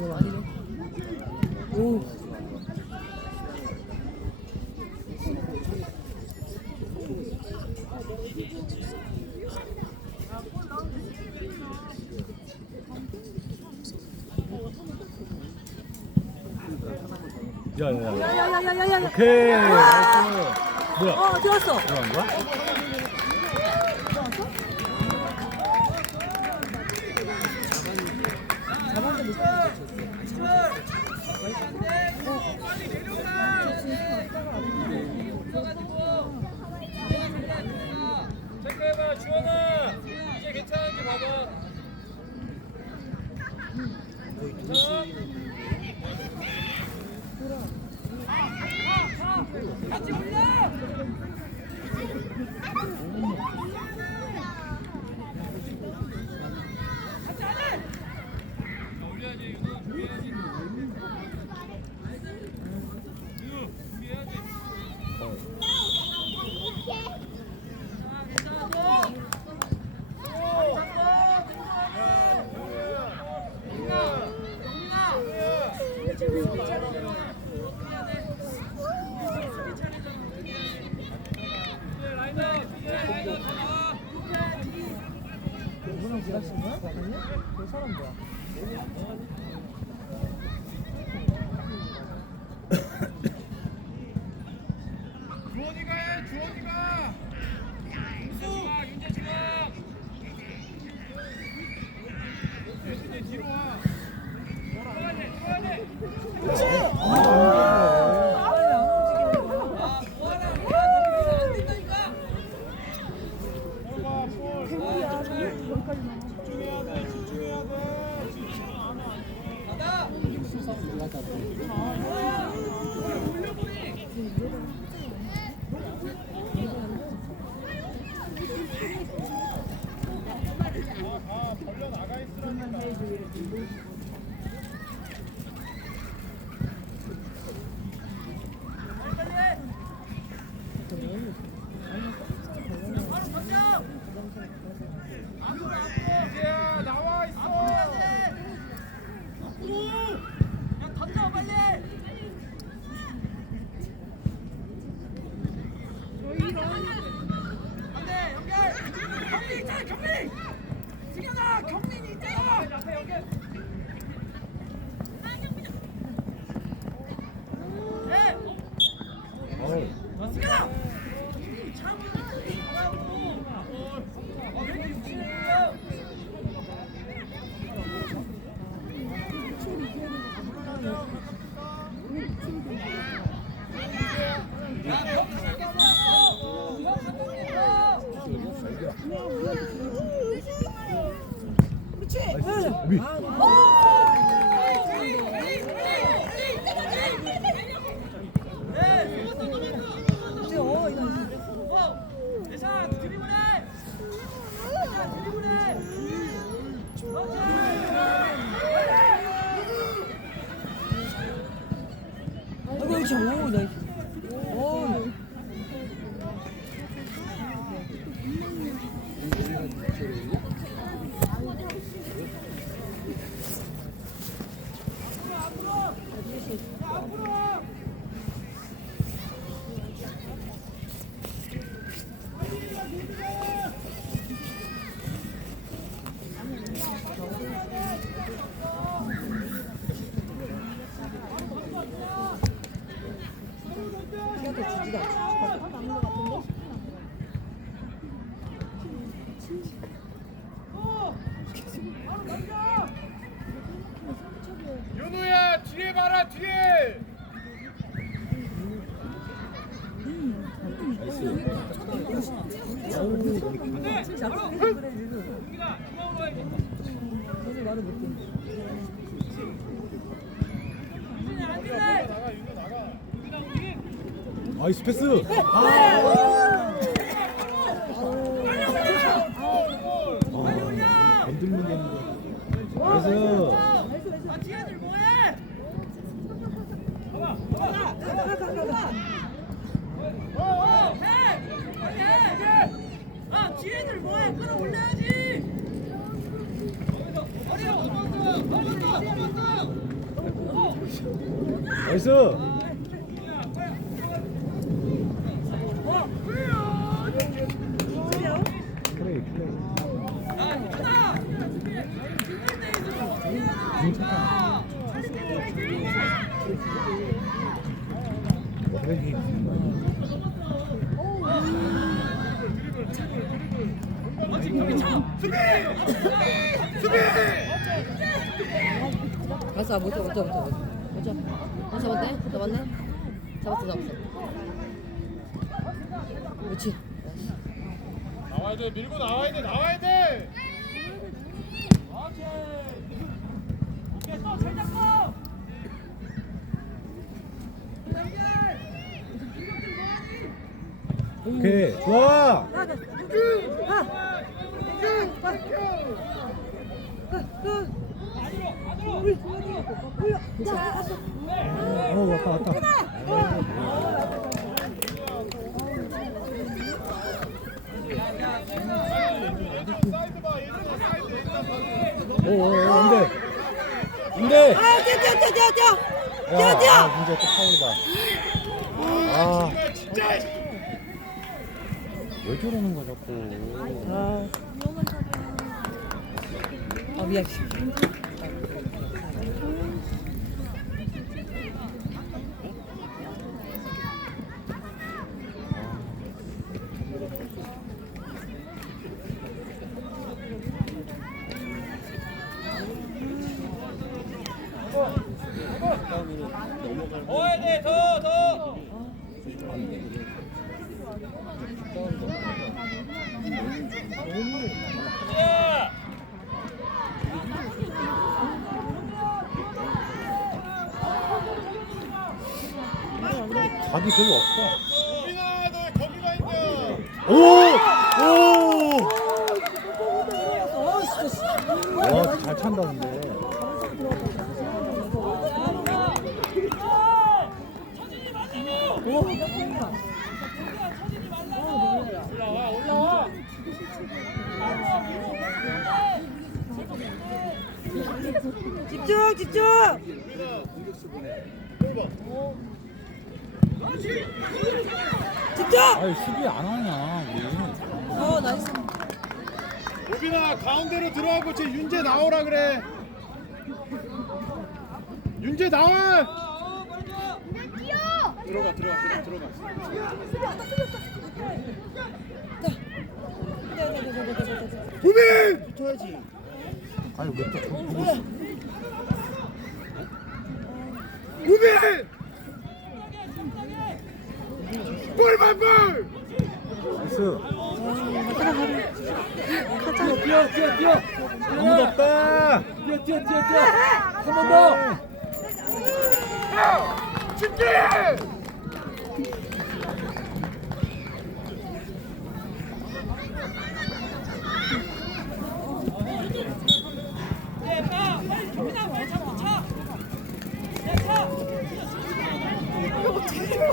뭐 아니래. 오. 야야야야. 오케이. 나이스. 뭐야? 어 들었어. 들어간 거야? 그 사람 뭐야? placa. ¿no? 경민! 승현아! 경민이 있잖아! 나이스 패스. 아. 아, 건들면 되는 거. 그래서 아 지혜들 뭐해? 어어 해. 빨리 해. 아 지혜들 뭐해? 끌어올려야지. 어디로 넘었어? 넘었어? 넘었어? 나이스. 그래 그래. 괜찮아. 그래. 가서 못 잡아 못 잡아 못 잡아 못 잡아 어 잡았네 잡았네 잡았어 잡았어 그렇지 나와야 돼 밀고 나와야 돼 나와야 돼. 오케이 또잘 잡고. 오케이 좋아. 어 왔다 왔다. 사이드 봐 얘들아 사이드 일단 봐. 오오 안돼. 안돼. 아, 뛰어, 뛰어, 뛰어, 뛰어, 뛰어! 야, 뛰어, 뛰어! 아, 문제 또 파울이다. 아, 진짜. 왜 저러는 거야 자꾸. 아, 아 미안. 답이 별로 없어. 우빈아, 너 거기가 있냐? 오! 오! 어, 진짜. 씨. 와, 잘 찬다 근데. 올라와, 올라와. 집중, 집중! 집중! 아니 수비 안 하냐 우리. 어, 나이스. 우빈아, 가운데로 들어가고 제 윤재 나오라 그래. 윤재 나와. 들어가, 들어가, 그냥 들어가. 우빈! 붙어야지. 아니 왜또? 우빈! 볼만 볼! 나이스. 가자. 뛰어, 뛰어, 뛰어. 아무도 없다. 뛰어, 뛰어, 뛰어, 뛰어. 한 번 더. 집중! 이거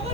어버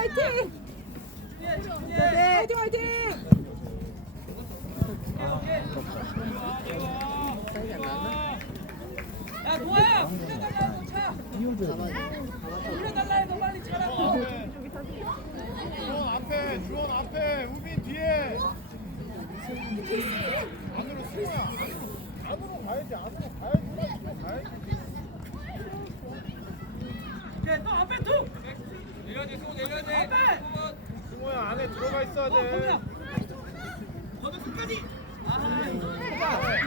화이팅! 네, 화이팅, 화이팅! 야 도아야 물에 달라고 차 달라 해서 빨리 차라고 주원 앞에, 주원 앞에, 우빈 뒤에. 안으로 승호야. 안으로 가야지, 안으로 가야지. 가야지. 또 앞에 툭 내려야 돼 승호 내려야 돼 앞에 승호야 안에 들어가 있어야 돼. 너도 끝까지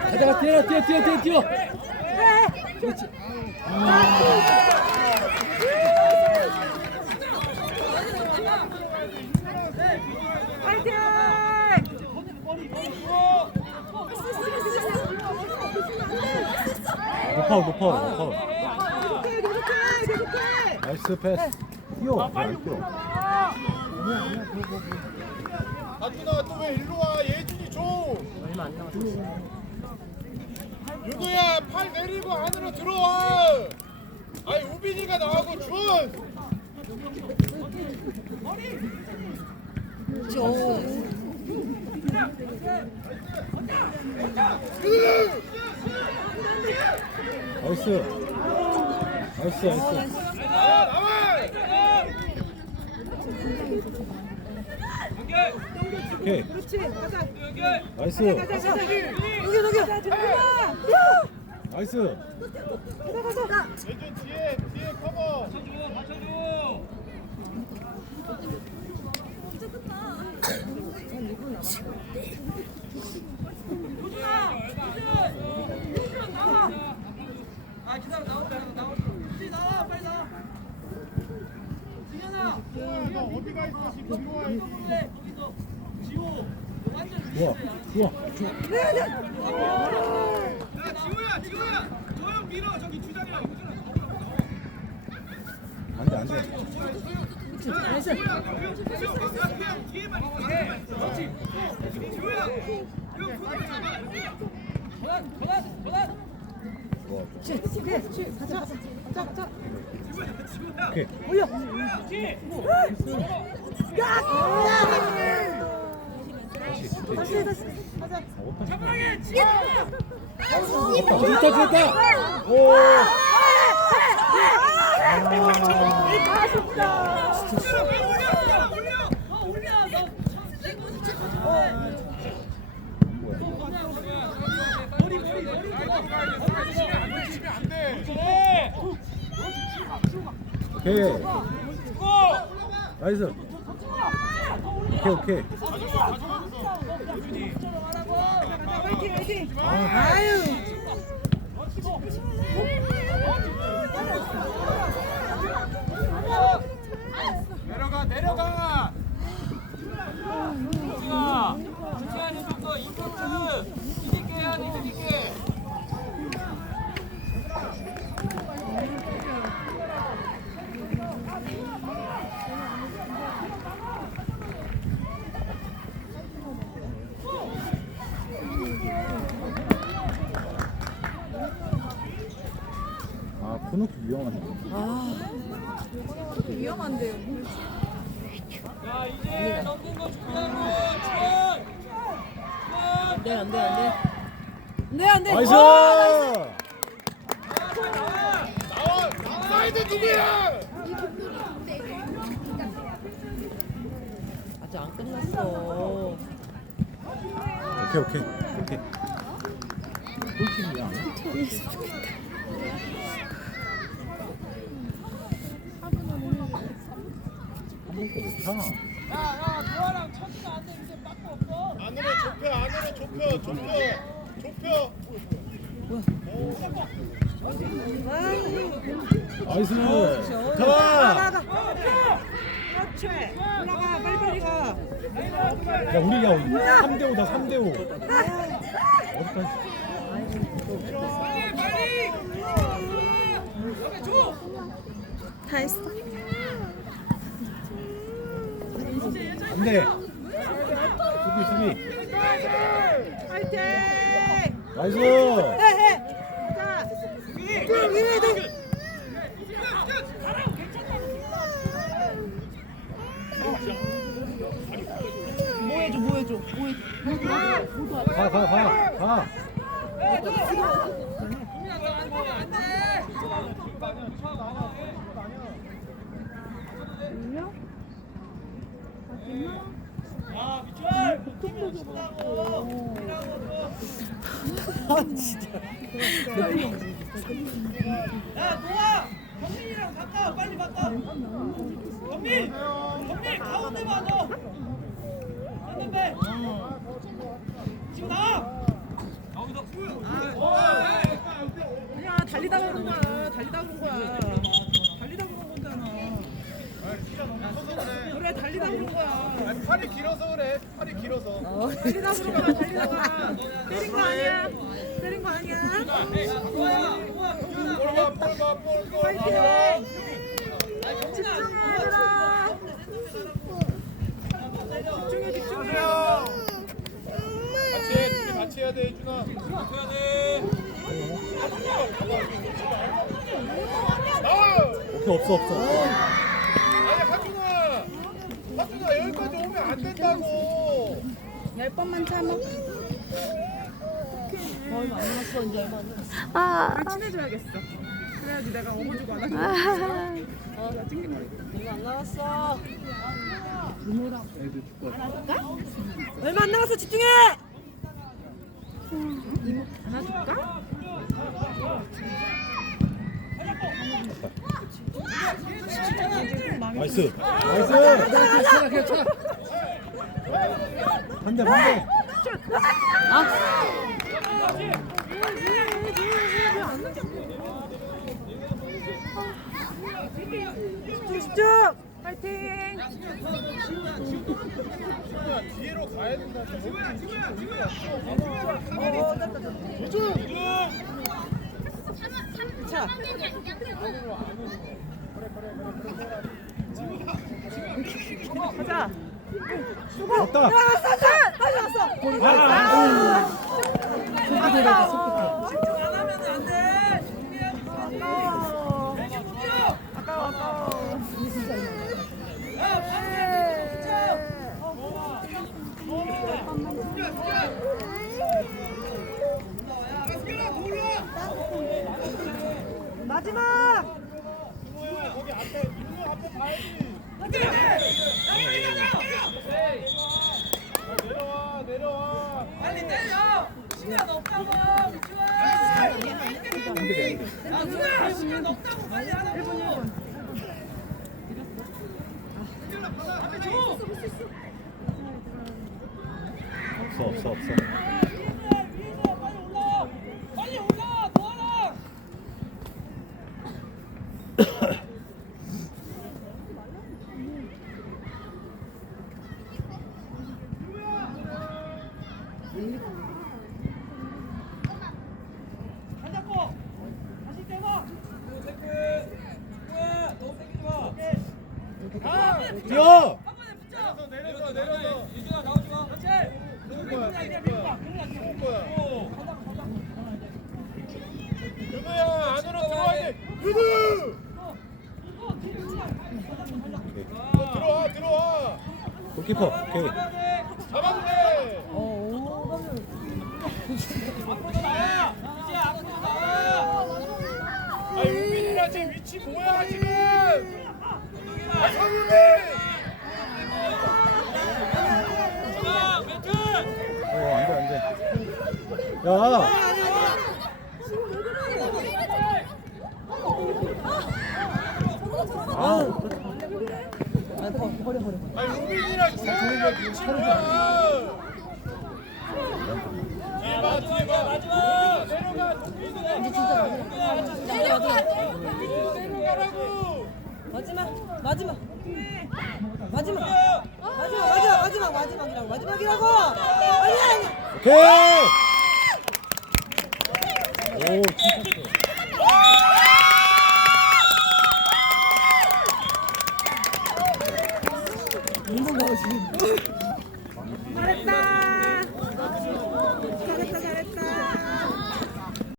가자 뛰어 뛰어 뛰어 뛰어 뛰어 화이팅! 높아 높아 높아 계속해, 계속해, 계속해! 나이스 패스 뛰어 왜안 뛰어 다준아 또 왜 일로 와? 예준이 줘. 얼마 안 남았어. 윤호야 팔 내리고 안으로 들어와. 아니 우빈이가 나하고 주원. 나이스 나이스 나이스 나와 나와. 오케이 그렇지, 가자. 나이스 가자, 가자. 녹여. 자, 정민아! 나이스 가자, 가자. 예준 뒤에 뒤에 커버. 받쳐줘 받쳐줘 아 기다려 나와 나와 빨리 나와 빨리 나와 승현아 완전 좋아 좋아 야 지호야 지호야 저형 밀어 저기 주장이랑 안돼 안돼 뒤에만 있어 그렇지 지호야 이거 그거 잡아 전환 전환 전환 치, 치, 치, 가자, 가자. 가자, 가자. 오케이 올려. 다시 다시, 다시. 가자. 됐다 됐다 오 머리 머리 머리 안 돼. 오케이 나이스 오케이 오케이 아유. 내려가 내려가. 수아 수아는 좀더 이포트 이기게 해야 돼 이기게 아 코너킥 위험하네 자 이제 넘는 거 준비하고 주원 주원 네, 안 돼, 안 돼. 네, 안 돼. 나이스 나와. 사이드 누구야? 아직 안 끝났어. 오케이 오케이 오케이. 못하나 야야 도아랑 천지는 안돼 이제 빠꾸 없어 안으로 좁혀 안으로 좁혀 좁혀 좁혀. 나이스 나, 그렇지. 올라가, 빨리빨리 가. 야 우리 야 3대 5다 3대 5 어디까지 빨리 빨리 옆에 줘 다 했어. 안돼 수비 수비 화이팅! 나이스 해해! 자! 위에도! 뭐 해줘, 뭐 해줘, 뭐 해줘. 가가 가가 야 노아! 경민이랑 바꿔. 빨리 바꿔. 경민! 경민 가운데 맞아 아니야, 달리다 그런 거야, 달리다 그런 거야. 달리다 그런 거잖아. 그래, 달리다 그런 거야. 아니, 팔이 길어서 그래. 팔이 길어서. 달리다 그런 거야, 달리다 그런 거야. 때린 거 아니야? 때린 거 아니야? 볼 봐, 볼 봐, 볼 봐. 화이팅! 집중해, 얘들아. 집중해, 집중해. 같이 해, 둘이 같이 해야 돼. 아! 오케이 없어 없어 아니, 하준아. 하준아, 여기까지 오면 안 된다고. 열 번만 참아. 얼마 안 남았어 이제 얼마 안 남았어 아, 우리 친해져야겠어. 그래야지 내가 어머주고 안 하지. 아, 나 찡찡거리. 얼마 안 남았어 얼마 안 남았어, 집중해! 안아줄까? 나이스 나이스 반대 반대 집중, 집중! 파이팅! 뒤로 가야 된다. 자, 가자. 수고. 왔다. 야, 자, 다시 왔어. 아, 아까워. 집중 안 하면 안 돼. 아까워. 아까워, 아까워. 마지막. 거기 앞에, 없 어 없어 빨리 올라 빨리 올라 도와라 잘 잡고 다시 떼봐 체크 누구야 너무 땡기지 마 뛰어 내려서, 내려서, 내려서. 유준아 나오지 마 그렇지 누구 거야? 누구 거야? 누구 거야? 윤우야, 안으로 들어와, 들어와. 골키퍼 오케이 잡아도 돼. 아, 윤빈이랑 지금 위치 뭐야, 지금? 아, 성윤빈! 자 멘트 어 안돼 안돼 야 아, 윤빈이랑 주현이가 위치 뭐야? 뒤에 봐, 뒤에 봐. 마지막 내려가, 동빈이 내려가. 내려가라고. 마지막, 마지막. 마지막. 마지막, 마지막, 마지막, 마지막이라고. 마지막이라고. 아니야, 아니야. 오케이 오